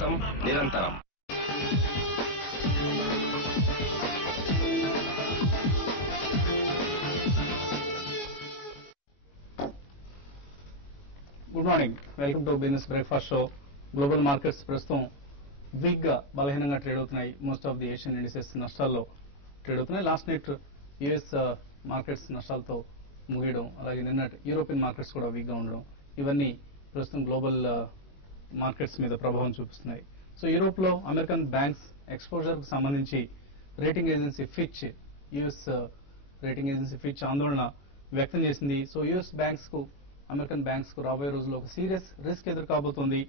సిద్ధాంతం నిరంతరం. Good morning, welcome to business breakfast show. Global markets ప్రస్తుతం వీక్ గా బలహీనంగా ట్రేడ్ అవుతున్నాయి. Most of the Asian indices నష్టాల్లో ట్రేడ్ అవుతున్నాయి. లాస్ట్ నైట్ యుఎస్ మార్కెట్స్ నష్టాలతో ముగియడం, అలాగే నిన్న యూరోపియన్ మార్కెట్స్ కూడా వీక్ గా ఉండడం, ఇవన్నీ ప్రస్తుతం గ్లోబల్ మార్కెట్స్ మీద ప్రభావం చూపిస్తున్నాయి. సో యూరోప్ లో అమెరికన్ బ్యాంక్స్ ఎక్స్పోజర్ కు సంబంధించి rating agency Fitch, US rating agency Fitch ఆందోళన వ్యక్తం చేసింది. సో యుఎస్ బ్యాంక్స్ కు, అమెరికన్ బ్యాంక్స్ కు రాబోయే రోజుల్లో ఒక సీరియస్ రిస్క్ ఎదురు కాబోతోంది.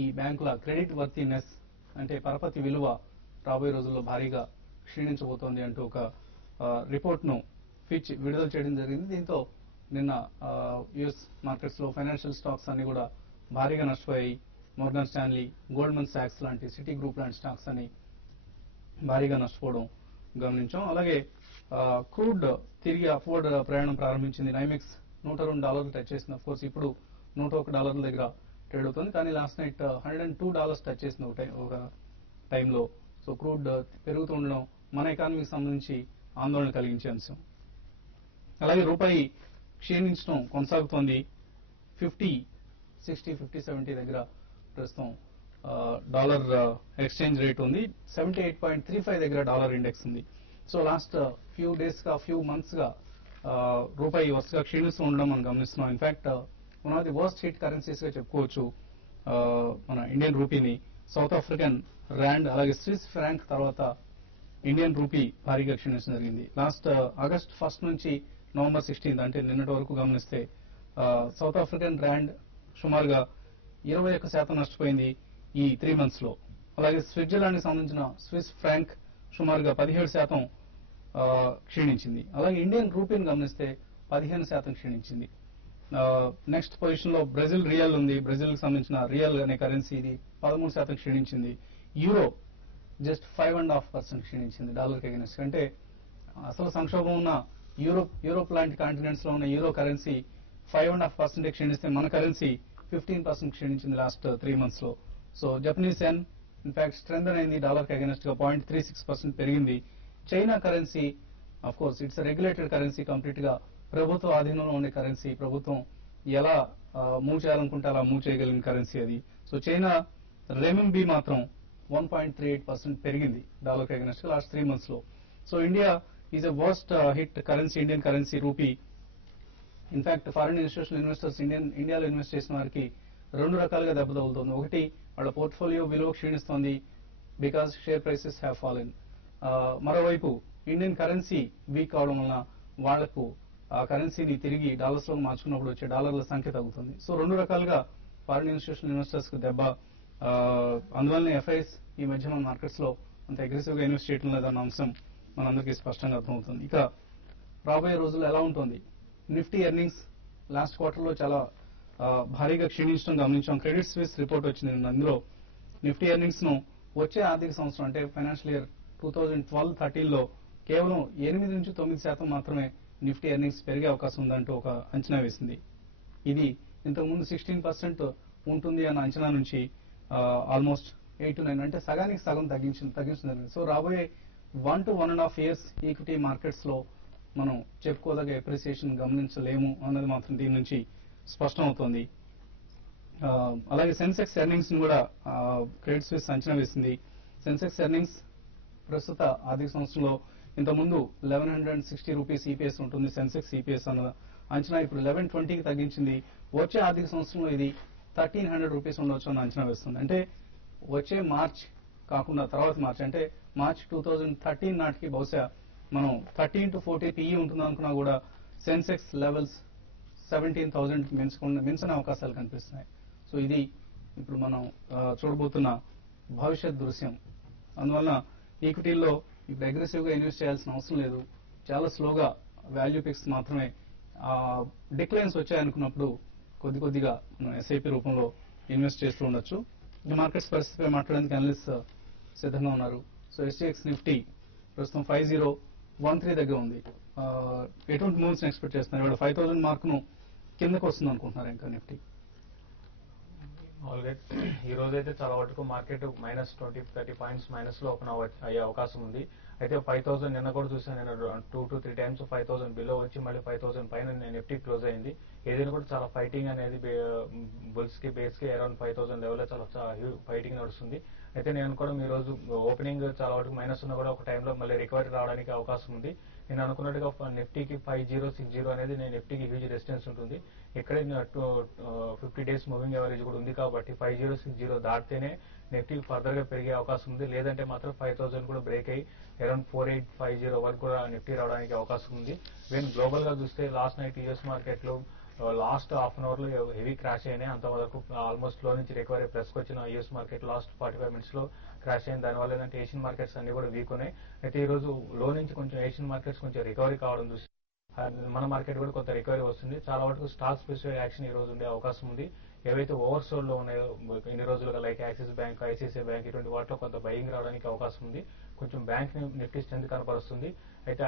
ఈ బ్యాంకుల క్రెడిట్ వర్తీనెస్ అంటే పరపతి విలువ రాబోయే రోజుల్లో భారీగా క్షీణించబోతోంది అంటూ ఒక రిపోర్ట్ ను ఫిచ్ విడుదల చేయడం జరిగింది. దీంతో నిన్న యుఎస్ మార్కెట్స్ లో ఫైనాన్షియల్ స్టాక్స్ అన్ని కూడా భారీగా నష్టపోయాయి. మోర్గన్ స్టాన్లీ, గోల్డ్మన్ సాక్స్ లాంటి, సిటీ గ్రూప్ లాంటి స్టాక్స్ అని భారీగా నష్టపోవడం గమనించాం. అలాగే క్రూడ్ తిరిగి అప్వర్డ్ ప్రయాణం ప్రారంభించింది. నైమెక్స్ $102 టచ్ చేసింది. అఫ్ కోర్స్ ఇప్పుడు $101 దగ్గర ట్రేడ్ అవుతుంది. కానీ లాస్ట్ నైట్ $102 టచ్ చేసింది ఒక టైంలో. సో క్రూడ్ పెరుగుతూ ఉండడం మన ఎకానమీకి సంబంధించి ఆందోళన కలిగించే అంశం. అలాగే రూపాయి క్షీణించడం కొనసాగుతోంది. 50-60-50-70 దగ్గర ప్రస్తుతం డాలర్ ఎక్స్చేంజ్ రేట్ ఉంది. 78.35 దగ్గర డాలర్ ఇండెక్స్ ఉంది. సో లాస్ట్ ఫ్యూ డేస్ గా, ఫ్యూ మంత్స్ గా రూపాయి వరుసగా క్షీణిస్తూ ఉండడం మనం గమనిస్తున్నాం. In fact one of the worst hit currencies గా చెప్పుకోవచ్చు మన ఇండియన్ రూపీని. సౌత్ ఆఫ్రికన్ ర్యాండ్, అలాగే స్విస్ ఫ్రాంక్ తర్వాత ఇండియన్ రూపీ భారీగా క్షీణించడం జరిగింది. లాస్ట్ ఆగస్ట్ 1 నుంచి నవంబర్ 16 అంటే నిన్నటి వరకు గమనిస్తే సౌత్ ఆఫ్రికన్ ర్యాండ్ సుమారుగా 21% నష్టపోయింది ఈ 3 months లో. అలాగే స్విట్జర్లాండ్ కి సంబంధించిన స్విస్ ఫ్రాంక్ సుమారుగా 17% క్షీణించింది. అలాగే ఇండియన్ రూపీని గమనిస్తే 15% క్షీణించింది. నెక్స్ట్ పొజిషన్ లో బ్రెజిల్ రియల్ ఉంది. బ్రెజిల్ కి సంబంధించిన రియల్ అనే కరెన్సీ ఇది 13% క్షీణించింది. యూరో జస్ట్ 5.5% క్షీణించింది డాలర్ కి అగైనెస్ట్. అంటే అసలు సంక్షోభం ఉన్న యూరోప్ లాంటి కాంటినెంట్స్ లో ఉన్న యూరో కరెన్సీ 5.5% క్షీణిస్తే మన కరెన్సీ 15% క్షీణించింది లాస్ట్ 3 months లో. So Japanese N in fact strengthen అయింది, డాలర్ కి అగైనెస్ట్ గా 0.36% పెరిగింది. China currency of course it's regulated currency, complete గా ప్రభుత్వ ఆధీనంలో ఉండే కరెన్సీ, ప్రభుత్వం ఎలా మూవ్ చేయాలనుకుంటే అలా మూవ్ చేయగలిగిన కరెన్సీ అది. సో చైనా రెమిన్బీ మాత్రం 1.38% పెరిగింది డాలర్ కి అగైనెస్ట్ గా లాస్ట్ 3 months లో. So India is a worst hit currency, Indian currency rupee. In fact foreign institutional investors ఇండియాలో ఇన్వెస్ట్ చేసిన వారికి 2 రకాలుగా దెబ్బ తగులుతోంది. ఒకటి, వాళ్ళ పోర్ట్ఫోలియో విలువ క్షీణిస్తోంది because share prices have fallen. మరోవైపు ఇండియన్ కరెన్సీ వీక్ అవడం వలన వాళ్లకు ఆ కరెన్సీని తిరిగి డాలర్స్ లో మార్చుకున్నప్పుడు వచ్చే డాలర్ల సంఖ్య తగ్గుతుంది. సో 2 రకాలుగా ఫారిన్ ఇన్స్టిట్యూషనల్ ఇన్వెస్టర్స్ కు దెబ్బ. అందువల్లనే ఎఫ్ఐఎస్ ఈ మధ్య మన మార్కెట్స్ లో అంత అగ్రెసివ్ గా ఇన్వెస్ట్ చేయడం లేదన్న అంశం మనందరికీ స్పష్టంగా అర్థమవుతుంది. ఇక రాబోయే రోజుల్లో ఎలా ఉంటుంది? నిఫ్టీ ఎర్నింగ్స్ లాస్ట్ క్వార్టర్ లో చాలా భారీగా క్షీణించడం గమనించాం. క్రెడిట్ స్విస్ రిపోర్ట్ వచ్చింది. అందులో నిఫ్టీ ఎర్నింగ్స్ ను వచ్చే ఆర్థిక సంవత్సరం అంటే ఫైనాన్షియల్ ఇయర్ 2012-13 లో కేవలం 8-9% మాత్రమే నిఫ్టీ ఎర్నింగ్స్ పెరిగే అవకాశం ఉందంటూ ఒక అంచనా వేసింది. ఇది ఇంతకుముందు 16% ఉంటుంది అన్న అంచనా నుంచి ఆల్మోస్ట్ 8-9 అంటే సగానికి సగం తగ్గించింది. సో రాబోయే 1 to 1.5 years ఈక్విటీ మార్కెట్స్ లో మనం చెప్పుకోదగ్గ ఎప్రిసియేషన్ గమనించలేము అన్నది మాత్రం దీని నుంచి స్పష్టం అవుతోంది. అలాగే సెన్సెక్స్ ఎర్నింగ్స్ ను కూడా క్రెడిట్ స్విస్ అంచనా వేసింది. సెన్సెక్స్ ఎర్నింగ్స్ ప్రస్తుత ఆర్థిక సంవత్సరంలో ఇంతకుముందు 1160 రూపీస్ ఈపీఎస్ ఉంటుంది. సెన్సెక్స్ ఈపీఎస్ అన్న అంచనా ఇప్పుడు 1120కి తగ్గించింది. వచ్చే ఆర్థిక సంవత్సరంలో ఇది 1300 రూపీస్ ఉండవచ్చు అన్న అంచనా వేస్తుంది. అంటే వచ్చే మార్చ్ కాకుండా తర్వాత మార్చ్ అంటే మార్చ్ 2013 నాటికి బహుశా మనం 13 to 14 PE ఉంటుంది అనుకున్నా కూడా సెన్సెక్స్ లెవెల్స్ 17,000 మించిన అవకాశాలు కనిపిస్తున్నాయి. సో ఇది ఇప్పుడు మనం చూడబోతున్న భవిష్యత్ దృశ్యం. అందువల్ల ఈక్విటీల్లో ఇప్పుడు అగ్రెసివ్ గా ఇన్వెస్ట్ చేయాల్సిన అవసరం లేదు. చాలా స్లోగా వాల్యూ పిక్స్ మాత్రమే డిక్లైన్స్ వచ్చాయనుకున్నప్పుడు కొద్దిగా మనం ఎస్ఐపి రూపంలో ఇన్వెస్ట్ చేస్తూ ఉండొచ్చు. ఈ మార్కెట్స్ పరిస్థితిపై మాట్లాడడానికి అనలిస్ట్ సిద్ధంగా ఉన్నారు. సో ఎస్టీఎక్స్ నిఫ్టీ ప్రస్తుతం 5013 దగ్గర ఉంది. ఎటువంటి మూవ్స్ ఎక్స్పెక్ట్ చేస్తున్నారు? ఇవాళ 5000 మార్క్ ను కిందకు వస్తుంది అనుకుంటున్నారు ఇంకా నిఫ్టీ? ఆల్రెడీ ఈ రోజు అయితే చాలా వరకు మార్కెట్ -20-30 పాయింట్స్ మైనస్ లో ఓపెన్ అయ్యే అవకాశం ఉంది. అయితే 5000 నిన్న కూడా చూసాను, నేను 2 to 3 టైమ్స్ 5000 బిలో వచ్చి మళ్ళీ 5000 పైన నిఫ్టీ క్లోజ్ అయింది. ఏదైనా కూడా చాలా ఫైటింగ్ అనేది బుల్స్ కి బేస్ కి అరౌండ్ 5000 లెవెల్ లో చాలా ఫైటింగ్ నడుస్తుంది. అయితే నేను అనుకోవడం ఈ రోజు ఓపెనింగ్ చాలా వరకు మైనస్ ఉన్నా కూడా ఒక టైంలో మళ్ళీ రికవరీ రావడానికి అవకాశం ఉంది. నేను అనుకున్నట్టుగా నిఫ్టీకి 5060 అనేది నిఫ్టీకి హ్యూజ్ రెసిస్టెన్స్ ఉంటుంది. ఇక్కడే 50 డేస్ మూవింగ్ యావరేజ్ కూడా ఉంది కాబట్టి 5060 దాటితేనే నిఫ్టీ ఫర్దర్ గా పెరిగే అవకాశం ఉంది. లేదంటే మాత్రం 5000 కూడా బ్రేక్ అయ్యి అరౌండ్ 4850 వరకు కూడా నిఫ్టీ రావడానికి అవకాశం ఉంది. ఈవెన్ గ్లోబల్ గా చూస్తే లాస్ట్ నైట్ యూఎస్ మార్కెట్ లో లాస్ట్ హాఫ్ అన్ అవర్ లో హెవీ క్రాష్ అయినాయి. అంతవరకు ఆల్మోస్ట్ లో నుంచి రికవరీ ప్లస్ వచ్చిన యూఎస్ మార్కెట్ లాస్ట్ 45 మినిట్స్ లో క్రాష్ అయింది. దానివల్ల ఏంటంటే ఏషియన్ మార్కెట్స్ అన్ని కూడా వీక్ ఉన్నాయి. అయితే ఈ రోజు లో నుంచి కొంచెం ఏషియన్ మార్కెట్స్ కొంచెం రికవరీ కావడం చూసి మన మార్కెట్ కూడా కొంత రికవరీ వస్తుంది. చాలా వరకు స్టాక్ స్పెసిఫిక్ యాక్షన్ ఈ రోజు ఉండే అవకాశం ఉంది. ఏవైతే ఓవర్సోల్డ్ లో ఉన్నాయో ఇన్ని రోజులుగా like axis bank, ICICI bank ఇటువంటి వాటిలో కొంత బయింగ్ రావడానికి అవకాశం ఉంది. కొంచెం బ్యాంక్ నిఫ్టీ స్ట్రెంత్ కనపరుస్తుంది. అయితే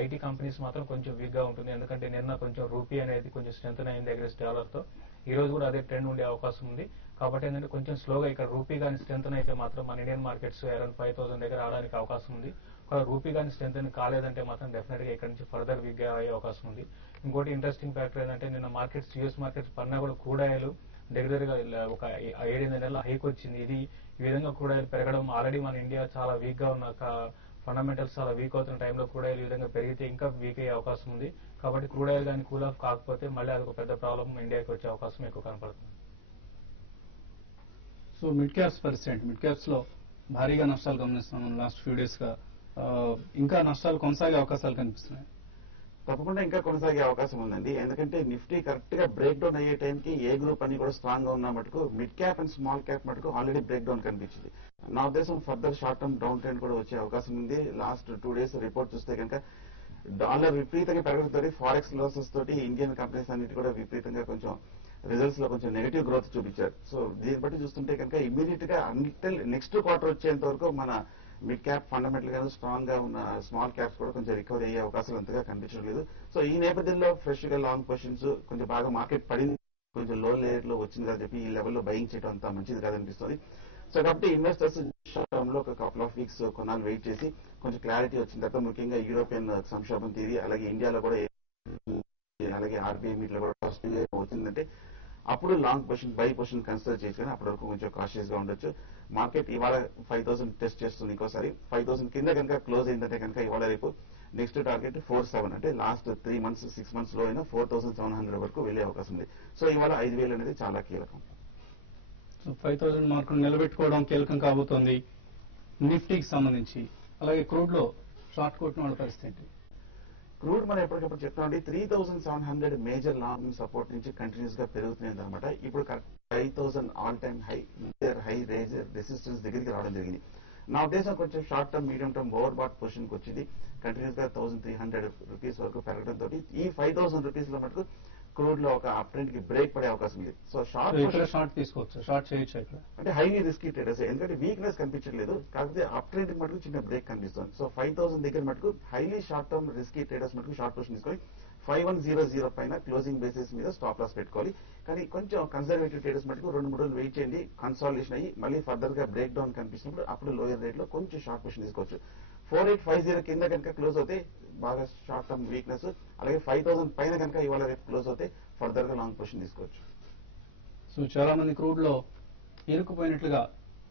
ఐటీ కంపెనీస్ మాత్రం కొంచెం వీక్ గా ఉంటుంది. ఎందుకంటే నిన్న కొంచెం రూపీ అనేది కొంచెం స్ట్రెంత్ అయింది అగ్రెస్ట్ డాలర్ తో. ఈ రోజు కూడా అదే ట్రెండ్ ఉండే అవకాశం ఉంది. కాబట్టి ఏంటంటే కొంచెం స్లోగా ఇక్కడ రూపీ కానీ స్ట్రెంత్ అయితే మాత్రం మన ఇండియన్ మార్కెట్స్ అరౌండ్ 5000 దగ్గర రావడానికి అవకాశం ఉంది. రూపీ కానీ స్ట్రెంత్ కాలేదంటే మాత్రం డెఫినెట్ గా ఇక్కడ నుంచి ఫర్దర్ వీక్ గా అయ్యే అవకాశం ఉంది. ఇంకోటి ఇంట్రెస్టింగ్ ఫ్యాక్టర్ ఏంటంటే నిన్న మార్కెట్స్ యూఎస్ మార్కెట్స్ పన్నా కూడా క్రూడ్ ఆయిల్ దగ్గరగా ఒక 7-8 నెలల హైక్ వచ్చింది. ఇది ఈ విధంగా క్రూడ్ ఆయిల్ పెరగడం ఆల్రెడీ మన ఇండియా చాలా వీక్ గా ఉన్న ఫండమెంటల్స్ చాలా వీక్ అవుతున్న టైంలో క్రూడ్ ఆయిల్ ఈ విధంగా పెరిగితే ఇంకా వీక్ అయ్యే అవకాశం ఉంది. కాబట్టి క్రూడ్ ఆయిల్ కానీ కూల్ ఆఫ్ కాకపోతే మళ్ళీ అది ఒక పెద్ద ప్రాబ్లం ఇండియాకి వచ్చే అవకాశం ఎక్కువ కనపడుతుంది. సో మిడ్ క్యాప్స్ పరిస్థితి, మిడ్ క్యాప్స్ లో భారీగా నష్టాలు గమనిస్తున్నాం లాస్ట్ ఫ్యూ డేస్ గా. ఇంకా నష్టాలు కొనసాగే అవకాశాలు కనిపిస్తున్నాయి. తప్పకుండా ఇంకా కొనసాగే అవకాశం ఉందండి. ఎందుకంటే నిఫ్టీ కరెక్ట్ గా బ్రేక్ డౌన్ అయ్యే టైంకి ఏ గ్రూప్ అని కూడా స్ట్రాంగ్ గా ఉన్న మటుకు mid cap and small cap మటుకు ఆల్రెడీ బ్రేక్ డౌన్ కనిపించింది. నా ఉద్దేశం further short term down trend కూడా వచ్చే అవకాశం ఉంది. లాస్ట్ 2 డేస్ రిపోర్ట్ చూస్తే కనుక డాలర్ విపరీతంగా పెరగడంతో ఫారెక్స్ లాసెస్ తోటి ఇండియన్ కంపెనీస్ అన్నిటి కూడా విపరీతంగా కొంచెం రిజల్ట్స్ లో కొంచెం నెగటివ్ గ్రోత్ చూపించారు. సో దీన్ని బట్టి చూస్తుంటే కనుక ఇమీడియట్ గా అంటిల్ నెక్స్ట్ క్వార్టర్ వచ్చేంత వరకు మన మిడ్ క్యాప్ ఫండమెంటల్ గా స్ట్రాంగ్ గా ఉన్న స్మాల్ క్యాప్స్ కూడా కొంచెం రికవరీ అయ్యే అవకాశాలు అంతగా కనిపించడం లేదు. సో ఈ నేపథ్యంలో ఫ్రెష్ గా లాంగ్ పొజిషన్స్ కొంచెం బాగా మార్కెట్ పడింది, కొంచెం లో లేయర్ లో వచ్చింది కదా చెప్పి ఈ లెవెల్లో బయింగ్ చేయడం అంతా మంచిది కాదనిపిస్తుంది. సో కాబట్టి ఇన్వెస్టర్స్ లో ఒక కపుల్ ఆఫ్ వీక్స్ కొన్నాళ్ళు వెయిట్ చేసి కొంచెం క్లారిటీ వచ్చిన తర్వాత ముఖ్యంగా యూరోపియన్ సంక్షోభం తీరి అలాగే ఇండియాలో కూడా అలాగే ఆర్బీఐ మీట్లో కూడా వచ్చిందంటే అప్పుడు long position by position consider చేసుకుని అప్పటి వరకు కొంచెం కాషియస్ గా ఉండొచ్చు. మార్కెట్ ఇవాళ 5000 టెస్ట్ చేస్తుంది. ఇంకోసారి 5000 కింద కనుక క్లోజ్ అయిందంటే కనుక ఇవాళ రేపు నెక్స్ట్ టార్గెట్ 47 అంటే లాస్ట్ 3 మంత్స్ 6 మంత్స్ లో అయినా 4700 వరకు వెళ్లే అవకాశం ఉంది. సో ఇవాళ 5000 అనేది చాలా కీలకం. 5000 మార్కును నిలబెట్టుకోవడం కీలకం కాబోతోంది నిఫ్టీకి సంబంధించి. అలాగే క్రూడ్ లో షార్ట్ కొట్టిన వాళ్ళ పరిస్థితి. క్రూడ్ మనం ఎప్పటికప్పుడు చెప్తామండి 3700 మేజర్ లాంగ్ సపోర్ట్ నుంచి కంటిన్యూస్ గా పెరుగుతుంది అనమాట. ఇప్పుడు 5000 all time high high raise resistance దగ్గరికి రావడం జరిగింది. నా ఉద్దేశం కొంచెం short term medium term over bat position కి వచ్చింది. కంటిన్యూస్ గా 1300 రూపీస్ వరకు పెరగడంతో ఈ 5000 రూపీస్ లో మటుకు క్రూడ్ లో ఒక అప్ ట్రెండ్ కి బ్రేక్ పడే అవకాశం ఉంది. సో షార్ట్ తీసుకోవచ్చు, షార్ట్ చేయొచ్చు ఇక్కడ అంటే హైలీ రిస్కీ ట్రేడర్స్, ఎందుకంటే వీక్నెస్ కనిపించట్లేదు, కాకపోతే అప్ ట్రెండ్ మటుకు చిన్న బ్రేక్ కనిపిస్తుంది. సో 5000 దగ్గర మటుకు highly short term risky traders మటుకు షార్ట్ పొజిషన్ తీసుకొని 5100 పైన క్లోజింగ్ బేసిస్ మీద స్టాప్ లాస్ పెట్టుకోవాలి. కానీ కొంచెం కన్సర్వేటివ్ ట్రేడర్స్ మటుకు 2-3 రోజులు వెయిట్ చేయండి, కన్సాలిడేషన్ అయ్యి మళ్ళీ ఫర్దర్ గా బ్రేక్ డౌన్ కనిపిస్తున్నప్పుడు అప్పుడు లోయర్ రేట్ లో కొంచెం షార్ట్ పొజిషన్ తీసుకోవచ్చు. 4850 కింద కనుక క్లోజ్ అవుతే బాగా షార్ట్ టర్మ్ వీక్నెస్, అలాగే 5000 పైన కనుక ఇవాళ రేపు క్లోజ్ అవుతే ఫర్దర్ గా లాంగ్ పొజిషన్ తీసుకోవచ్చు. సో చాలా మంది క్రూడ్ లో ఇరుక్కుపోయినట్లుగా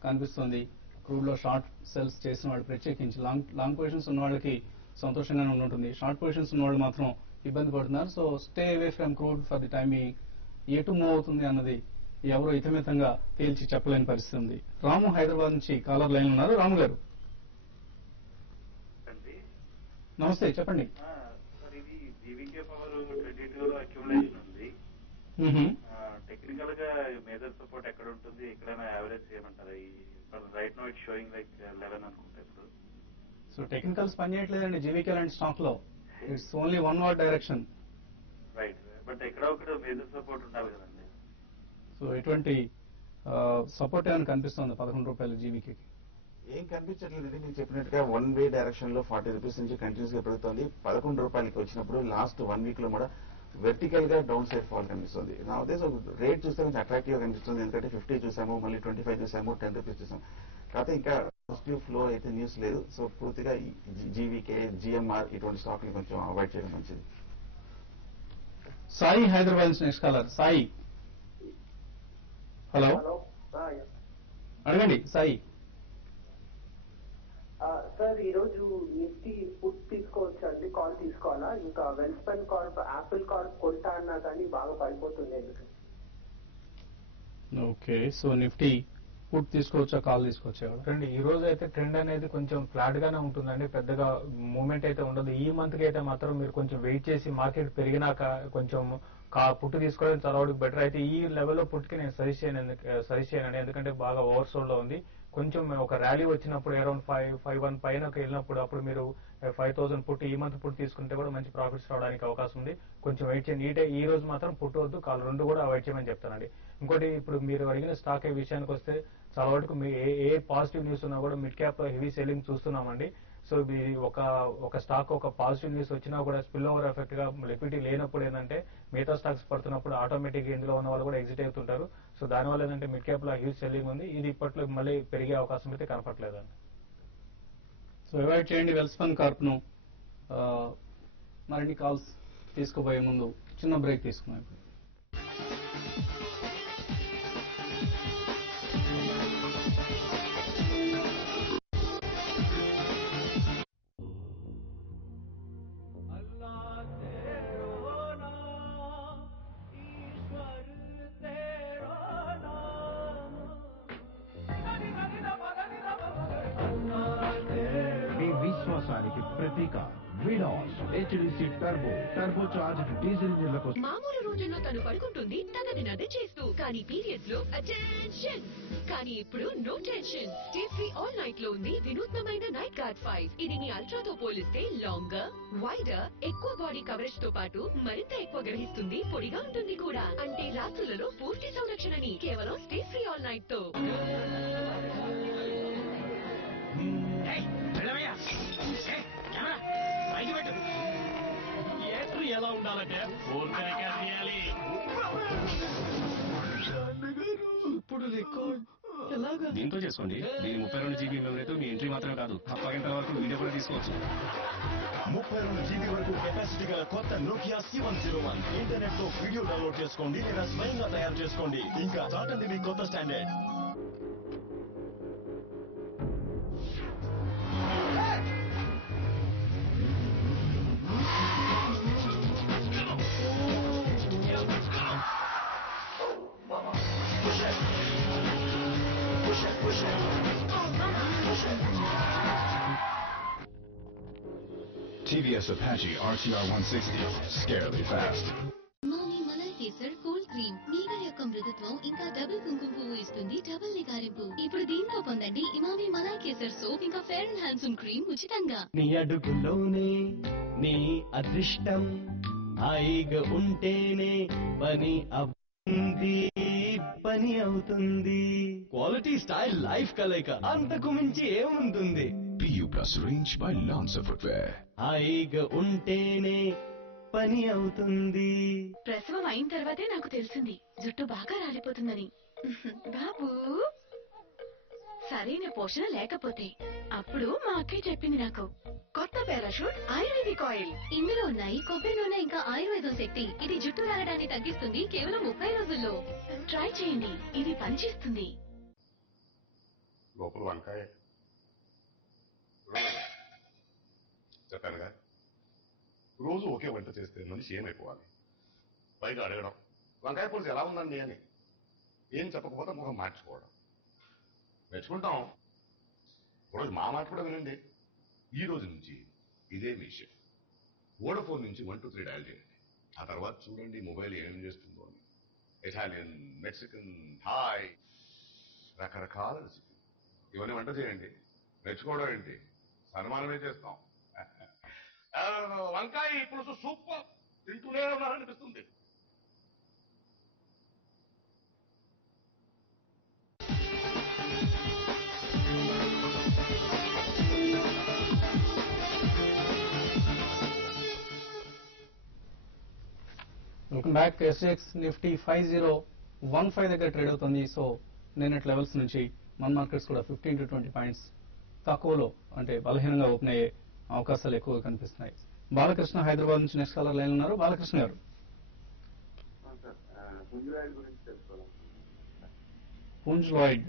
కనిపిస్తుంది. క్రూడ్ లో షార్ట్ సెల్స్ చేసిన వాళ్ళు ప్రత్యేకించి లాంగ్ పొజిషన్స్ ఉన్న వాళ్ళకి సంతోషంగానే ఉంటుంది. షార్ట్ పొజిషన్స్ ఉన్న వాళ్ళు మాత్రం ఇబ్బంది పడుతున్నారు. So stay away from crude for the time. ఎటు మూవ్ అవుతుంది అన్నది ఎవరో ఇతమితంగా తేల్చి చెప్పలేని పరిస్థితి ఉంది. రాము హైదరాబాద్ నుంచి కాలర్ లైన్ ఉన్నారు. రాము గారు నమస్తే, చెప్పండి. టెక్నికల్ గా మేజర్ సపోర్ట్ ఎక్కడ ఉంటుంది, ఎక్కడైనా యావరేజ్ చేయమంటారా? Right no it showing like 11 అనుకుంటా ఇప్పుడు. సో టెక్నికల్స్ పనిచేయట్లేదండి జీవీకే లాంటి స్టాక్ లో. It's only one way direction. Right, but ఎక్కడ ఒకటి మేజర్ సపోర్ట్ ఉండాలి కదండి. సో ఎటువంటి సపోర్ట్ ఏమైనా కనిపిస్తుంది 11 రూపాయలు జీవీకే? ఏం కనిపించట్లేదు. నేను చెప్పినట్టుగా వన్ వే డైరెక్షన్ లో 40 రూపీస్ నుంచి కంటిన్యూస్ గా పెరుగుతుంది. 11 రూపాయలకి వచ్చినప్పుడు లాస్ట్ 1 వీక్ లో కూడా వెర్టికల్ గా డౌన్ సైడ్ ఫాల్ కనిపిస్తుంది. నా ఉద్దేశం రేట్ చూస్తే కొంచెం అట్రాక్టివ్ గా కనిపిస్తుంది, ఎందుకంటే 50 చూసాము, మళ్ళీ 25 చూసాము, 10 రూపీస్ చూసాము. కాకపోతే ఇంకా పాజిటివ్ ఫ్లో అయితే న్యూస్ లేదు. సో పూర్తిగా జీవీకే, జిఎంఆర్ ఇటువంటి స్టాక్ ని కొంచెం అవాయిడ్ చేయడం మంచిది. Sai Hyderabad next caller. Sai, hello, అడగండి సాయి. సార్ ఈ రోజు నిఫ్టీ పుట్ తీసుకోవచ్చా అండి, కాల్ తీసుకోవాలా? ఇంకా వెల్స్పన్ కార్ప్, యాపిల్ కార్ప్ కొంటా అన్నా కానీ బాగా పడిపోతుంది ఎందుకు? ఓకే, సో నిఫ్టీ పుట్ తీసుకోవచ్చా, కాల్ తీసుకోవచ్చా? చూడండి, ఈ రోజు అయితే ట్రెండ్ అనేది కొంచెం ఫ్లాట్ గానే ఉంటుందండి, పెద్దగా మూవ్మెంట్ అయితే ఉండదు. ఈ మంత్ కి అయితే మాత్రం మీరు కొంచెం వెయిట్ చేసి మార్కెట్ పెరిగినాక కొంచెం పుట్టు తీసుకోవడం చాలా వరకు బెటర్. అయితే ఈ లెవెల్లో పుట్టుకి నేను సజెస్ట్ చేయనండి, ఎందుకంటే బాగా ఓవర్ సోల్డ్ లో ఉంది. కొంచెం ఒక ర్యాలీ వచ్చినప్పుడు అరౌండ్ 5-1 పైన వెళ్ళినప్పుడు అప్పుడు మీరు 5,000 పుట్టు ఈ మంత్ పుట్టు తీసుకుంటే కూడా మంచి ప్రాఫిట్స్ రావడానికి అవకాశం ఉంది. కొంచెం వెయిట్ చేయండి. ఈ రోజు మాత్రం పుట్టు వద్దు, కాల్ రెండు కూడా అవాయిడ్ చేయమని చెప్తానండి. ఇంకోటి, ఇప్పుడు మీరు అడిగిన స్టాక్ విషయానికి వస్తే చాలా వరకు ఏ పాజిటివ్ న్యూస్ ఉన్నా కూడా మిడ్ క్యాప్ లో హెవీ సెల్లింగ్ చూస్తున్నామండి. సో ఇది ఒక స్టాక్ ఒక పాజిటివ్ న్యూస్ వచ్చినా కూడా స్పిల్ ఓవర్ ఎఫెక్ట్ గా లిక్విడిటీ లేనప్పుడు ఏంటంటే మిగతా స్టాక్స్ పడుతున్నప్పుడు ఆటోమేటిక్ ఇందులో ఉన్న వాళ్ళు కూడా ఎగ్జిట్ అవుతుంటారు. సో దానివల్ల ఏంటంటే మిడ్ క్యాప్ లో హ్యూజ్ సెల్లింగ్ ఉంది. ఇది ఇప్పట్లో మళ్ళీ పెరిగే అవకాశం అయితే కనపట్లేదండి. సో అవాయిడ్ చేయండి వెల్స్పన్ కార్ప్ ను. మరిన్ని కాల్స్ తీసుకోబోయే ముందు చిన్న బ్రేక్ తీసుకున్నాం. విశ్వాసానికి ప్రతీక విడాస్ హెచ్డిసి టర్బో చార్జ్డ్ డీజిల్ ఇంజిన్ల కోసం. మామూలు రోజుల్లో తను పడుకుంటుంది తగదినదే చేస్తూ, కానీ పీరియడ్స్ లో అటెన్షన్. కానీ ఇప్పుడు no tension. Stay free all night లో ఉంది వినూత్నమైన నైట్ గార్డ్ 5. ఇది నీ అల్ట్రాతో పోలిస్తే లాంగర్, వైడర్, ఎక్కువ బాడీ కవరేజ్ తో పాటు మరింత ఎక్కువ గ్రహిస్తుంది, పొడిగా ఉంటుంది కూడా. అంటే రాత్రులలో పూర్తి సంరక్షణని కేవలం స్టే ఫ్రీ ఆల్ నైట్ తో. ఎలా ఉండాలంటే ఇప్పుడు ఎలాగా దీంతో చేసుకోండి. దీని 32 GB మెమరీతో మీ ఎంట్రీ మాత్రమే కాదు, అప్పగంటల వరకు వీడియో కూడా తీసుకోవచ్చు. 32 GB వరకు కెపాసిటీ గల కొత్త నోకియా C101 ఇంటర్నెట్ తో వీడియో డౌన్లోడ్ చేసుకోండి లేదా స్వయంగా తయారు చేసుకోండి. ఇంకా చాటండి మీ కొత్త standard. TVS Apache RTR 160, scarily fast. Emami malai kesar cool cream మీగడ యొక్క మృదుత్వం ఇంకా డబుల్ కుంకుమ పువ్వు ఇస్తుంది, డబుల్ నిగారింపు. ఇప్పుడు దీంతో పొందండి ఇమామి మలై కేసర్ సోప్ ఇంకా ఫెయిర్ అండ్ హ్యాండ్సమ్ క్రీమ్ ఉచితంగా. నీ అడుగులోనే నీ అదృష్టం, హాయిగా ఉంటేనే పని అవుతుంది, పని అవుతుంది. క్వాలిటీ స్టైల్ లైఫ్ కలయిక, అంతకు మించి ఏముంటుంది? PU Plus range by Lancer Footwear. హాయిగా ఉంటేనే పని అవుతుంది. ప్రసవం అయిన తర్వాతే నాకు తెలిసింది జుట్టు బాగా రాలిపోతుందని. బాబు, సరైన పోషణ లేకపోతే అప్పుడు మా అక్కయ్య చెప్పింది నాకు కొత్త పారాషూట్ ఆయుర్వేదిక్ ఆయిల్. ఇందులో ఉన్నాయి కొబ్బరి నూనె ఇంకా ఆయుర్వేదం శక్తి. ఇది జుట్టు రాలడాన్ని తగ్గిస్తుంది కేవలం 30 రోజుల్లో. ట్రై చేయండి, ఇది పనిచేస్తుంది. లోపల వంకాయ చెప్పానుగా, రోజు ఒకే వంట చేస్తే మనిషి ఏమైపోవాలి? పైగా అడగడం వంకాయ పులుసు ఎలా ఉందండి అని, ఏం చెప్పకపోతే ముఖం మార్చుకోవడం. మెచ్చుకుంటాం, రోజు మా మాట కూడా వినండి. ఈ రోజు నుంచి ఇదే మీ షిఫ్ట్. వోడాఫోన్ నుంచి 1 2 3 డయల్ చేయండి. ఆ తర్వాత చూడండి మొబైల్ ఏం చేస్తుందో అని. ఇటాలియన్, మెక్సికన్, థాయ్, రకరకాల రెసిపీ. ఇవన్నీ వంట చేయండి. మెచ్చుకోవడం ఏంటి, సన్మానమే చేస్తాం. వంకాయ పులుసు సూపర్, తింటూనే ఉన్నారనిపిస్తుంది. Welcome back. SGX నిఫ్టీ 5015 దగ్గర ట్రేడ్ అవుతుంది. సో నిన్నటి లెవెల్స్ నుంచి మన మార్కెట్స్ కూడా 15 to 20 పాయింట్స్ తక్కువలో అంటే బలహీనంగా ఓపెన్ అయ్యే అవకాశాలు ఎక్కువగా కనిపిస్తున్నాయి. బాలకృష్ణ హైదరాబాద్ నుంచి నెక్స్ట్ కాలర్ లైన్ ఉన్నారు. బాలకృష్ణ గారు. పుంజ్ లాయిడ్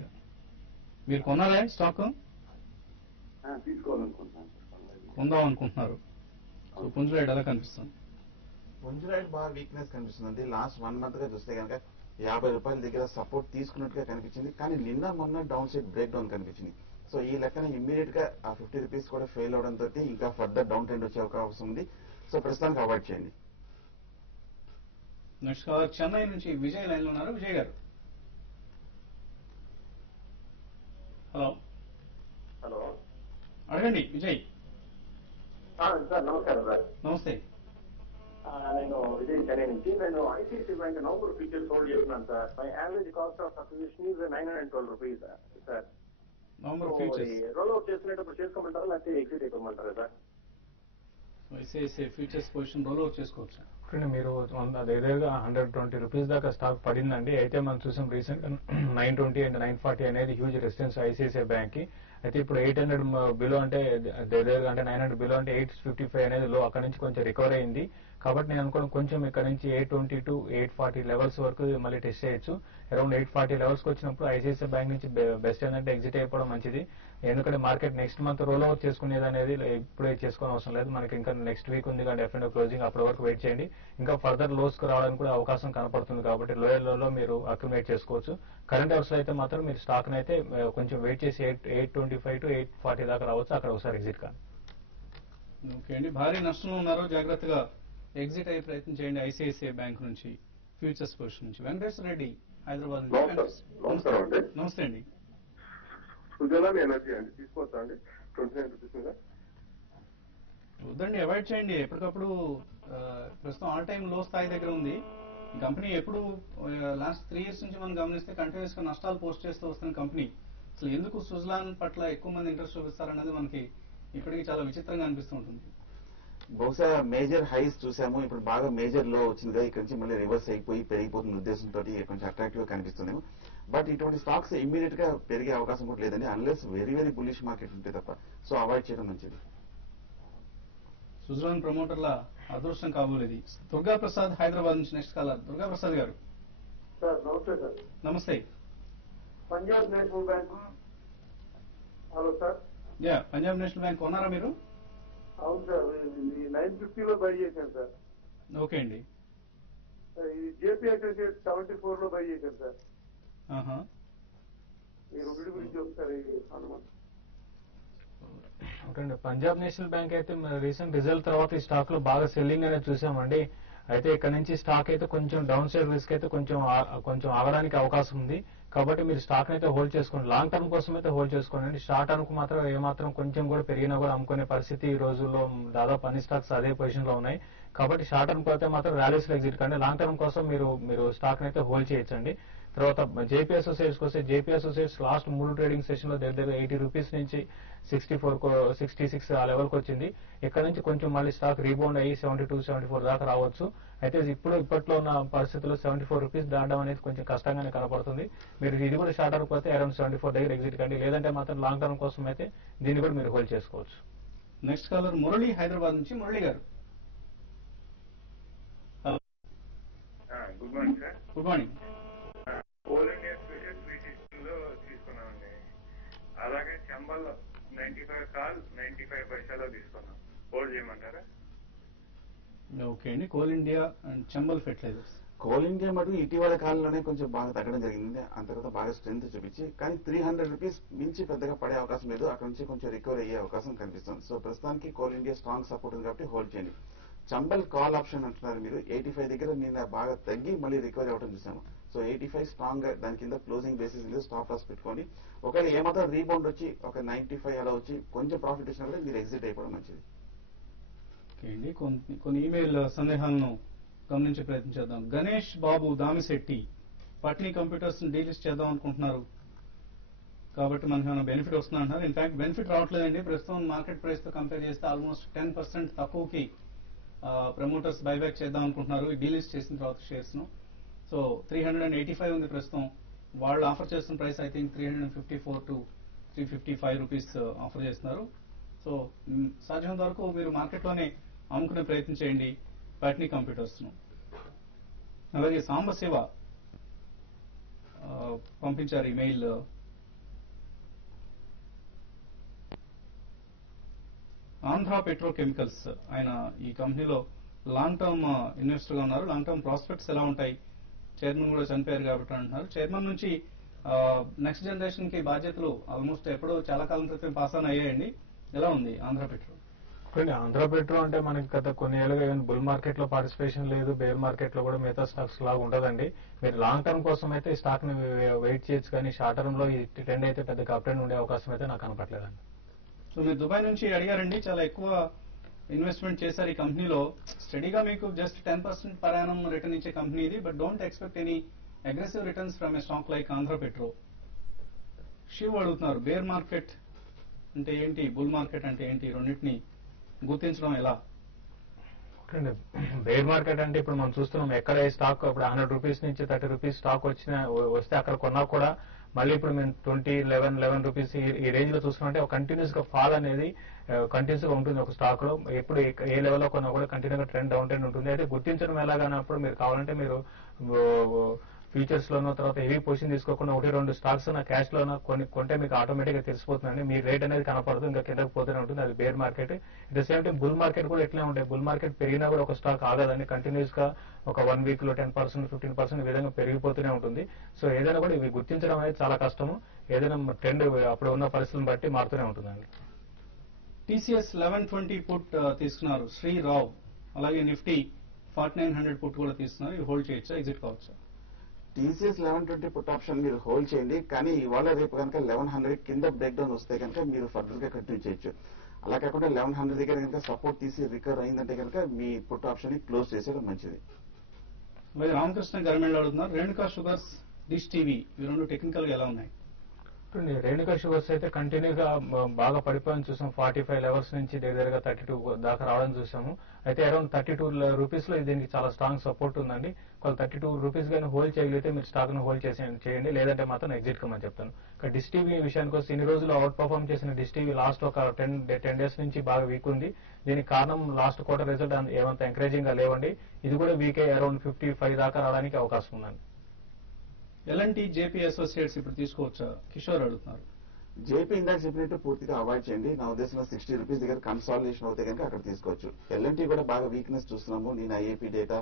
మీరు కొన్నారా స్టాక్? కొందాం అనుకుంటున్నారు. సో పుంజ్ లాయిడ్ ఎలా కనిపిస్తుంది? పుంజురాయిడ్ బాగా వీక్నెస్ కనిపిస్తుంది. లాస్ట్ 1 month గా చూస్తే కనుక 50 రూపాయల దగ్గర సపోర్ట్ తీసుకున్నట్టుగా కనిపించింది. కానీ నిన్న మొన్న డౌన్ సైడ్ బ్రేక్ డౌన్ కనిపించింది. సో ఈ లెక్కన ఇమ్మీడియట్ గా ఆ 50 రూపీస్ కూడా ఫెయిల్ అవడంతో ఇంకా ఫర్దర్ డౌన్ ట్రెండ్ వచ్చే అవకాశం ఉంది. సో ప్రస్తుతానికి అవాయిడ్ చేయండి. నెక్స్ట్ కాలర్ చెన్నై నుంచి విజయ్ లైన్ లో ఉన్నారు. విజయ్ గారు. హలో హలో అడగండి విజయ్. సార్ నమస్కారం సార్. నమస్తే. నేను విజయ్ చెన్నై నుంచి. నేను ICICI bank November future hold చేస్తున్నాను sir. My average cost of acquisition is 912 rupees sir. November futures roll out చేసుకునేటప్పుడు చేసుకోమంటారా లేకపోతే ఎగ్జిట్ అయిపోమంటారా sir? ICICI futures position roll out చేసుకోవచ్చు. మీరు దగ్గరగా 120 రూపీస్ దాకా స్టాక్ పడిందండి. అయితే మనం చూసాం రీసెంట్ గా 920 అండ్ 940 అనేది హ్యూజ్ రెసిస్టెన్స్ ఐసిఐసిఐ బ్యాంక్ కి. అయితే ఇప్పుడు 800 బిలో అంటే దగ్గరగా అంటే 900 బిలో అంటే 855 అనేది లో, అక్కడ నుంచి కొంచెం రికవర్ అయింది. కాబట్టి నేను అనుకోవడం కొంచెం ఇక్కడ నుంచి 820 to 840 లెవెల్స్ వరకు మళ్ళీ టెస్ట్ చేయొచ్చు. అరౌండ్ 840 లెవెల్స్ కి వచ్చినప్పుడు ఐసిఐసిఐ బ్యాంక్ నుంచి బెస్ట్ ఏంటంటే ఎగ్జిట్ అయిపోవడం మంచిది. ఎందుకంటే market next month roll out చేసుకునేది అనేది ఇప్పుడే చేసుకోవడం అవసరం లేదు. మనకి ఇంకా నెక్స్ట్ వీక్ ఉంది కానీ డెఫినెట్ క్లోజింగ్ అప్పటి వరకు వెయిట్ చేయండి. ఇంకా ఫర్దర్ లోస్ కు రావడానికి కూడా అవకాశం కనపడుతుంది. కాబట్టి లోయర్ లో మీరు అక్యుములేట్ చేసుకోవచ్చు. కరెంట్ అవర్స్ లో అయితే మాత్రం మీరు స్టాక్ అయితే కొంచెం వెయిట్ చేసి 825 to 840 దాకా రావచ్చు. అక్కడ ఒకసారి ఎగ్జిట్ కాదు. ఓకే అండి. భారీ నష్టంలో ఉన్నారు, జాగ్రత్తగా ఎగ్జిట్ అయ్యే ప్రయత్నం చేయండి ఐసిఐసిఐ బ్యాంక్ నుంచి ఫ్యూచర్స్ పొజిషన్ నుంచి. వెంకటేశ్వర రెడ్డి హైదరాబాద్ నుంచి. నమస్తే అండి. సుజలాన్ ఎనర్జీ అండి తీసుకోవచ్చా అండి? 29 రూపీస్ మీద వద్దండి, అవాయిడ్ చేయండి. ఎప్పటికప్పుడు ప్రస్తుతం ఆల్ టైమ్ లో స్థాయి దగ్గర ఉంది ఈ కంపెనీ. ఎప్పుడు లాస్ట్ 3 years నుంచి మనం గమనిస్తే కంటిన్యూస్ గా నష్టాలు పోస్ట్ చేస్తూ వస్తున్న కంపెనీ. అసలు ఎందుకు సుజలాన్ పట్ల ఎక్కువ మంది ఇంట్రెస్ట్ చూపిస్తారనేది మనకి ఇప్పటికీ చాలా విచిత్రంగా అనిపిస్తూ ఉంటుంది. బహుశా మేజర్ హైస్ చూసాము, ఇప్పుడు బాగా మేజర్ లో వచ్చింది కదా, ఇక్కడ నుంచి మళ్ళీ రివర్స్ అయిపోయి పెరిగిపోతున్న ఉద్దేశంతో కొంచెం అట్రాక్టివ్ గా కనిపిస్తుందేమో. బట్ ఇటువంటి స్టాక్స్ ఇమ్మీడియట్ గా పెరిగే అవకాశం కూడా లేదండి, unless very very bullish market ఉంటే తప్ప. సో అవాయిడ్ చేయడం మంచిది. సుజలాన్ ప్రమోటర్ల అదృష్టం కాబోలేదు. దుర్గా ప్రసాద్ హైదరాబాద్ నుంచి నెక్స్ట్ కాలర్. దుర్గా ప్రసాద్ గారు. సార్ నమస్తే సార్. నమస్తే. Punjab national bank. Hello sir. Yeah, Punjab national bank కొన్నారా మీరు? అవును సార్, 950 బై చేశాను సార్. ఓకే అండి. ఇది జేపీ అసోసియేట్ 74 లో బై చేశాను సార్. ఈ రెండింటి గురించి ఒకసారి అనుమానం. ఓకే, పంజాబ్ నేషనల్ బ్యాంక్ అయితే రీసెంట్ రిజల్ట్ తర్వాత ఈ స్టాక్ లో బాగా సెల్లింగ్ అనేది చూసామండి. అయితే ఇక్కడ నుంచి స్టాక్ అయితే కొంచెం డౌన్ సైడ్ రిస్క్ అయితే కొంచెం ఆగడానికి అవకాశం ఉంది. కాబట్టి మీరు స్టాక్ అయితే హోల్డ్ చేసుకోండి. లాంగ్ టర్మ్ కోసం అయితే హోల్డ్ చేసుకోండి. షార్ట్ టర్మ్ కు మాత్రం ఏమాత్రం కొంచెం కూడా పెరిగినా కూడా అమ్ముకునే పరిస్థితి ఈ రోజుల్లో దాదాపు అన్ని స్టాక్స్ అదే పొజిషన్ లో ఉన్నాయి. కాబట్టి షార్ట్ టర్మ్ అయితే మాత్రం ర్యాలీస్ లో ఎగ్జిట్ కండి. లాంగ్ టర్మ్ కోసం మీరు స్టాక్ అయితే హోల్డ్ చేయొచ్చండి. తర్వాత జేపీ అసోసియేట్స్ వస్తే JP associates last 3 trading session లో దగ్గర 80 రూపీస్ నుంచి 66 ఆ లెవెల్ కి వచ్చింది. ఇక్కడ నుంచి కొంచెం మళ్ళీ స్టాక్ రీబౌండ్ అయ్యి 72, 74 దాకా రావచ్చు. అయితే ఇప్పట్లో ఉన్న పరిస్థితుల్లో 74 రూపీస్ దాటడం అనేది కొంచెం కష్టంగానే కనపడుతుంది. మీరు ఇది కూడా షార్ట్ టర్మ్ పోతే అరౌండ్ 74 దగ్గర ఎగ్జిట్ కండి. లేదంటే మాత్రం లాంగ్ టర్మ్ కోసం అయితే దీన్ని కూడా మీరు హోల్డ్ చేసుకోవచ్చు. నెక్స్ట్ కాలర్ మురళి హైదరాబాద్ నుంచి. మురళి గారు. Good morning sir. Good morning. Coal India special 360 లో తీసుకున్నామండి. అలాగే చంబల్ 95 కాల్ 95 పైసలో తీసుకున్నాం. హోల్డ్ చేయమంటారా? ఓకే అండి. Coal India and Chambal fertilizers. Coal India మటుకు ఇటీవల కాలంలోనే కొంచెం బాగా తగ్గడం జరిగింది. అంత తర్వాత బాగా స్ట్రెంత్ చూపించి, కానీ 300 రూపీస్ మించి పెద్దగా పడే అవకాశం లేదు. అక్కడ నుంచి కొంచెం రికవర్ అయ్యే అవకాశం కనిపిస్తుంది. సో ప్రస్తుతానికి కోల్ ఇండియా స్ట్రాంగ్ సపోర్ట్ ఉంది కాబట్టి హోల్డ్ చేయండి. చంబల్ కాల్ ఆప్షన్ అంటున్నారు మీరు. 85 దగ్గర నిన్న బాగా తగ్గి మళ్ళీ రికవరీ అవడం చూసాము. సో 85 స్ట్రాంగ్ గా దాని కింద క్లోజింగ్ బేసిస్ మీద స్టాప్ లాస్ పెట్టుకోండి. ఒకవేళ ఏమాత్రం రీబౌండ్ వచ్చి ఒక 95 అలా వచ్చి కొంచెం ప్రాఫిట్ వచ్చినా కూడా మీరు ఎగ్జిట్ అయిపోవడం మంచిది. కొన్ని ఈమెయిల్ సందేహాలను గమనించే ప్రయత్నం చేద్దాం. గణేష్ బాబు దామిశెట్టి పట్నీ కంప్యూటర్స్ డీలిస్ట్ చేద్దాం అనుకుంటున్నారు. కాబట్టి మనకి ఏమైనా బెనిఫిట్ వస్తుందంటున్నారు. ఇన్ఫాక్ట్ బెనిఫిట్ రావట్లేదండి. ప్రస్తుతం మార్కెట్ ప్రైస్ తో కంపేర్ చేస్తే ఆల్మోస్ట్ 10% తక్కువకి ప్రమోటర్స్ బైబ్యాక్ చేద్దాం అనుకుంటున్నారు డీలిస్ట్ చేసిన తర్వాత షేర్స్ ను. సో 385 ఉంది ప్రస్తుతం. వాళ్ళు ఆఫర్ చేస్తున్న price I think 354 to 355 rupees offer చేస్తున్నారు. సో సాధ్యమైనంత వరకు మీరు మార్కెట్లోనే అమ్ముకునే ప్రయత్నం చేయండి ప్యాట్నీ కంప్యూటర్స్ ను. అలాగే సాంబశివ పంపించారు ఇమెయిల్. ఆంధ్ర పెట్రోకెమికల్స్ ఆయన ఈ కంపెనీలో లాంగ్ టర్మ్ ఇన్వెస్టర్ గా ఉన్నారు. లాంగ్ టర్మ్ ప్రాస్పెక్ట్స్ ఎలా ఉంటాయి, చైర్మన్ కూడా చనిపోయారు కాబట్టి అంటున్నారు. చైర్మన్ నుంచి నెక్స్ట్ జనరేషన్ కి బాధ్యతలు ఆల్మోస్ట్ ఎప్పుడో చాలా కాలం క్రితం పాస్ ఆన్ అయ్యాయండి. ఎలా ఉంది ఆంధ్ర పెట్రో? ఆంధ్ర పెట్రో అంటే మనకి గత కొన్ని ఏళ్ళుగా బుల్ మార్కెట్ లో పార్టిసిపేషన్ లేదు, బేర్ మార్కెట్ లో కూడా మిగతా స్టాక్స్ లాగా ఉండదండి. మీరు లాంగ్ టర్మ్ కోసం అయితే ఈ స్టాక్ ని వెయిట్ చేయొచ్చు, కానీ షార్ట్ టర్మ్ లో ఈ ట్రెండ్ అయితే పెద్ద అప్ ట్రెండ్ ఉండే అవకాశం అయితే నాకు కనపట్లేదండి. సో మీరు దుబాయ్ నుంచి అడిగారండి, చాలా ఎక్కువ ఇన్వెస్ట్మెంట్ చేశారు ఈ కంపెనీలో. స్టడీగా మీకు జస్ట్ 10% పర్ యానం రిటర్న్ ఇచ్చే కంపెనీ ఇది. But don't expect any aggressive returns from A stock like Andhra petro. Shiv అడుగుతున్నారు బేర్ మార్కెట్ అంటే ఏంటి, బుల్ మార్కెట్ అంటే ఏంటి, రెండింటిని గుర్తించడం ఎలా? బేర్ మార్కెట్ అంటే ఇప్పుడు మనం చూస్తున్నాం ఎక్కడ ఏ స్టాక్ ఇప్పుడు 100 రూపీస్ నుంచి 30 రూపీస్ స్టాక్ వస్తే అక్కడ కొన్నా కూడా మళ్ళీ ఇప్పుడు మేము 20, 11 రూపీస్ ఈ రేంజ్ లో చూసుకుంటే ఒక కంటిన్యూస్ గా ఫాల్ అనేది కంటిన్యూస్ గా ఉంటుంది ఒక స్టాక్ లో. ఎప్పుడు ఏ లెవెల్లో కొన్నా కూడా కంటిన్యూగా ట్రెండ్ డౌన్ ట్రెండ్ ఉంటుంది. అయితే గుర్తించడం ఎలాగన్నప్పుడు మీరు కావాలంటే మీరు ఫ్యూచర్స్ లోనో తర్వాత హెవీ పొజిషన్ తీసుకోకుండా 1-2 స్టాక్స్ నా క్యాష్ లోనో కొంటే మీకు ఆటోమేటిక్ గా తెలిసిపోతుందండి. మీ రేట్ అనేది కనపడదు, ఇంకా కిందకి పోతూనే ఉంటుంది. అది bear market. It the same time bull market కూడా ఎట్లా ఉంటాయి. బుల్ మార్కెట్ పెరిగినా కూడా ఒక స్టాక్ ఆగదండి. కంటిన్యూస్ గా ఒక 1 వీక్ లో 10%, 15% ఈ విధంగా పెరిగిపోతూనే ఉంటుంది. సో ఏదైనా కూడా ఇవి గుర్తించడం అనేది చాలా కష్టము. ఏదైనా ట్రెండ్ అప్పుడు ఉన్న పరిస్థితులను బట్టి మారుతూనే ఉంటుందండి. TCS 1120 పుట్ తీసుకున్నారు శ్రీరావ్. అలాగే నిఫ్టీ 4900 పుట్ కూడా తీసుకున్నారు. ఇవి హోల్డ్ చేయొచ్చా, ఎగ్జిట్ కావచ్చా? TCS 1120 పుట్ ఆప్షన్ మీరు హోల్డ్ చేయండి, కానీ ఇవాళ రేపు కనుక 1100 కింద బ్రేక్ డౌన్ వస్తే కనుక మీరు ఫర్దర్ గా కంటిన్యూ చేయొచ్చు. అలా కాకుండా 1100 దగ్గర కనుక సపోర్ట్ తీసి రికవర్ అయిందంటే కనుక మీ పుట్ ఆప్షన్ ని క్లోజ్ చేసేయడం మంచిది. అలాగే రామకృష్ణ గవర్నమెంట్ అడుగుతున్నారు రేణుకా షుగర్స్, డిష్ టీవీ ఈ రెండు టెక్నికల్ గా ఎలా ఉన్నాయి? రేణుకా షుగర్స్ అయితే కంటిన్యూగా బాగా పడిపోయాలని చూసాం. 45 లెవెల్స్ నుంచి దగ్గరగా 32 దాకా రావడం చూసాము. అయితే అరౌండ్ 32 రూపీస్ లో దీనికి చాలా స్ట్రాంగ్ సపోర్ట్ ఉందండి. ఒకవేళ 32 రూపీస్ గానీ హోల్డ్ చేయగలిగితే మీరు స్టాక్ ను హోల్డ్ చేయండి, లేదంటే మాత్రం ఎగ్జిట్ కమని చెప్తాను. డిష్ టీవీ విషయానికి వస్తే ఇన్ని రోజులు అవుట్ పర్ఫార్మ్ చేసిన డిష్ టీవీ లాస్ట్ ఒక 10 డేస్ నుంచి బాగా వీక్ ఉంది. దీనికి కారణం లాస్ట్ క్వార్టర్ రిజల్ట్ ఏమంత ఎంకరేజింగ్ గా లేవండి. ఇది కూడా వీక్ అయ్యి అరౌండ్ 55 దాకా రావడానికి అవకాశం ఉందండి. ఎలాంటి జేపీ అసోసియేట్స్ ఇప్పుడు తీసుకోవచ్చా? కిషోర్ అడుగుతున్నారు. జేపీ ఇందాక చెప్పినట్టు పూర్తిగా అవాయిడ్ చేయండి. నా ఉద్దేశంలో 60 రూపీస్ దగ్గర కన్సాలిడేషన్ అవుతే కనుక అక్కడ తీసుకోవచ్చు. ఎల్ఎన్టీ కూడా బాగా వీక్నెస్ చూస్తున్నాము. నేను ఐఏపీ డేటా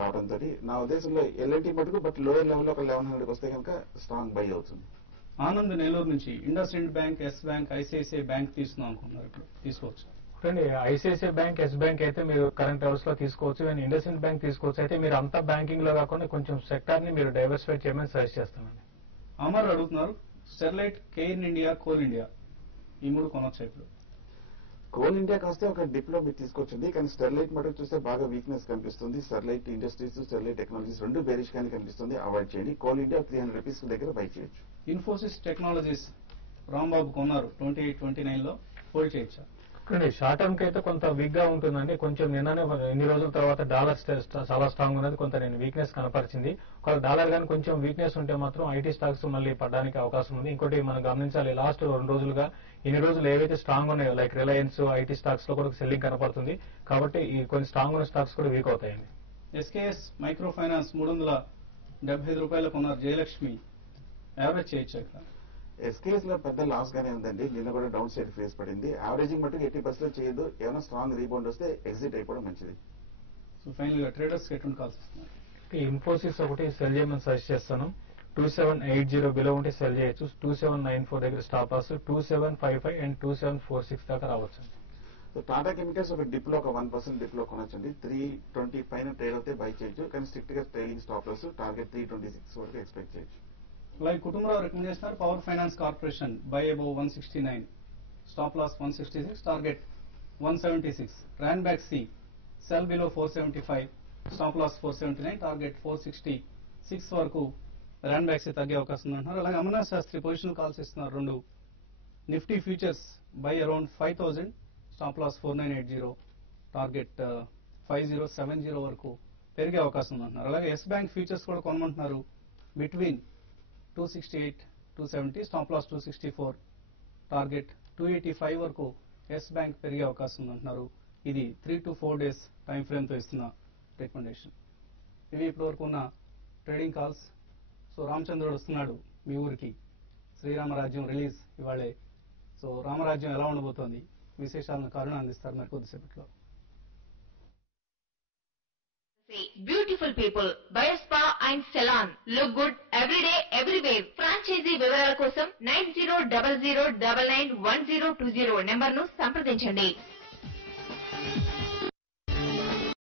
రావడంతో నా ఉద్దేశంలో ఎల్ఎన్టీ మటుకు బట్ లోయర్ లెవెల్ ఒక 1100 వస్తే కనుక స్ట్రాంగ్ బై అవుతుంది. ఆనంద్ నెల్లూరు నుంచి IndusInd bank, Yes bank, ICICI bank తీసుకున్నాం అనుకుంటున్నారు, ఇప్పుడు తీసుకోవచ్చు? ఐసిఐసిఐ బ్యాంక్, ఎస్ బ్యాంక్ అయితే మీరు కరెంట్ లెవెల్స్ లో తీసుకోవచ్చు. కానీ ఇండస్ ఇండ్ బ్యాంక్ తీసుకోవచ్చు. అయితే మీరు అంతా బ్యాంకింగ్ లో కాకుండా కొంచెం సెక్టార్ ని మీరు డైవర్సిఫై చేయమని సజెస్ట్ చేస్తానండి. అమర్ అడుగుతున్నారు Sterlite, Cain India, coal India ఈ మూడు కొనొచ్చా ఇప్పుడు? కోల్ ఇండియా కాస్తే ఒక డిప్ లో మీరు తీసుకోవచ్చండి, కానీ స్టెర్లైట్ మటుకు చూస్తే బాగా వీక్నెస్ కనిపిస్తుంది. స్టెర్లైట్ ఇండస్ట్రీస్, స్టెర్లైట్ టెక్నాలజీస్ రెండు బేరిష్ గానే కనిపిస్తుంది, అవాయిడ్ చేయండి. కోల్ ఇండియా 300 రూపీస్ దగ్గర బై చేయొచ్చు. ఇన్ఫోసిస్ టెక్నాలజీస్ రాంబాబు కొన్నారు 28-29 లో, హోల్డ్ చేయొచ్చా? షార్ట్ టర్మ్ కి అయితే కొంత వీక్ గా ఉంటుందండి. కొంచెం నిన్ననే ఇన్ని రోజుల తర్వాత డాలర్ చాలా స్ట్రాంగ్ ఉన్నది, కొంత నేను వీక్నెస్ కనపరిచింది. ఒకవేళ డాలర్ కానీ కొంచెం వీక్నెస్ ఉంటే మాత్రం ఐటీ స్టాక్స్ మళ్ళీ పడడానికి అవకాశం ఉంది. ఇంకోటి మనం గమనించాలి, లాస్ట్ 2 రోజులుగా ఇన్ని రోజులు ఏవైతే స్ట్రాంగ్ ఉన్నాయో లైక్ రిలయన్స్, ఐటీ స్టాక్స్ లో కూడా సెల్లింగ్ కనపడుతుంది. కాబట్టి ఈ కొన్ని స్ట్రాంగ్ ఉన్న స్టాక్స్ కూడా వీక్ అవుతాయండి. ఎస్కేఎస్ మైక్రో ఫైనాన్స్ 375 రూపాయలు కొన్నారు జయలక్ష్మి, యావరేజ్ చేయొచ్చా ఇక్కడ? ఎస్కేఎస్ లో పెద్ద లాస్ గానే ఉందండి. నిన్న కూడా డౌన్ సైడ్ ఫేస్ పడింది. యావరేజింగ్ మటుకు 80% చేయదు. ఏమైనా స్ట్రాంగ్ రీబౌండ్ వస్తే ఎగ్జిట్ అయిపోవడం మంచిది. సో ఫైనల్ గా ట్రేడర్స్ ఎటువంటి కాల్స్ ఇస్తున్నారు? ఇన్ఫోసిస్ ఒకటి సెల్ చేయమని సజెస్ట్ చేస్తాను. 2780 బిలో ఉంటే సెల్ చేయొచ్చు. 2794 దగ్గర స్టాప్ లాస్, 2755 అండ్ 2746 దాకా రావచ్చు. టాటా కెమికల్స్ ఒక డిప్ లో ఒక 1% డిప్ లో కొనొచ్చండి. 320 పైన ట్రేడ్ అవుతే బై చేయొచ్చు, కానీ స్ట్రిక్ట్ గా ట్రైలింగ్ స్టాప్ లాస్ టార్గెట్ 326 వరకు ఎక్స్పెక్ట్ చేయొచ్చు. అలాగే కుటుంబరావు రికమెండ్ చేస్తున్నారు power finance corporation buy above 169, stop loss 166, target 176. Ranbaxy sell below 475, stop loss 479, target 466 వరకు ర్యాన్ బ్యాక్ సి తగ్గే అవకాశం ఉందంటున్నారు. అలాగే అమర్నాథ్ శాస్త్రి పొజిషనల్ కాల్స్ ఇస్తున్నారు 2. Nifty futures buy around 5000, stop loss 4980, target 5070 వరకు పెరిగే అవకాశం ఉందంటున్నారు. అలాగే ఎస్ బ్యాంక్ ఫ్యూచర్స్ కూడా కొనమంటున్నారు. బిట్వీన్ 268, 270, స్టాప్ లాస్ 264, టార్గెట్ 285 వరకు ఎస్ బ్యాంక్ పెరిగే అవకాశం ఉందంటున్నారు. ఇది 3 to 4 days టైం ఫ్రేమ్ తో ఇస్తున్న రికమెండేషన్. ఇవి ఇప్పటి వరకు ఉన్న ట్రేడింగ్ కాల్స్. సో రామచంద్రుడు వస్తున్నాడు మీ ఊరికి, శ్రీరామరాజ్యం రిలీజ్ ఇవాళే. సో రామరాజ్యం ఎలా ఉండబోతోంది, విశేషాలను కరుణ అందిస్తారు మరి కొద్దిసేపట్లో. Beautiful people, Biospa and Salon. Look good every day, everywhere. Franchisee వివరాల కోసం 9000991020 నెంబర్ ను సంప్రదించండి.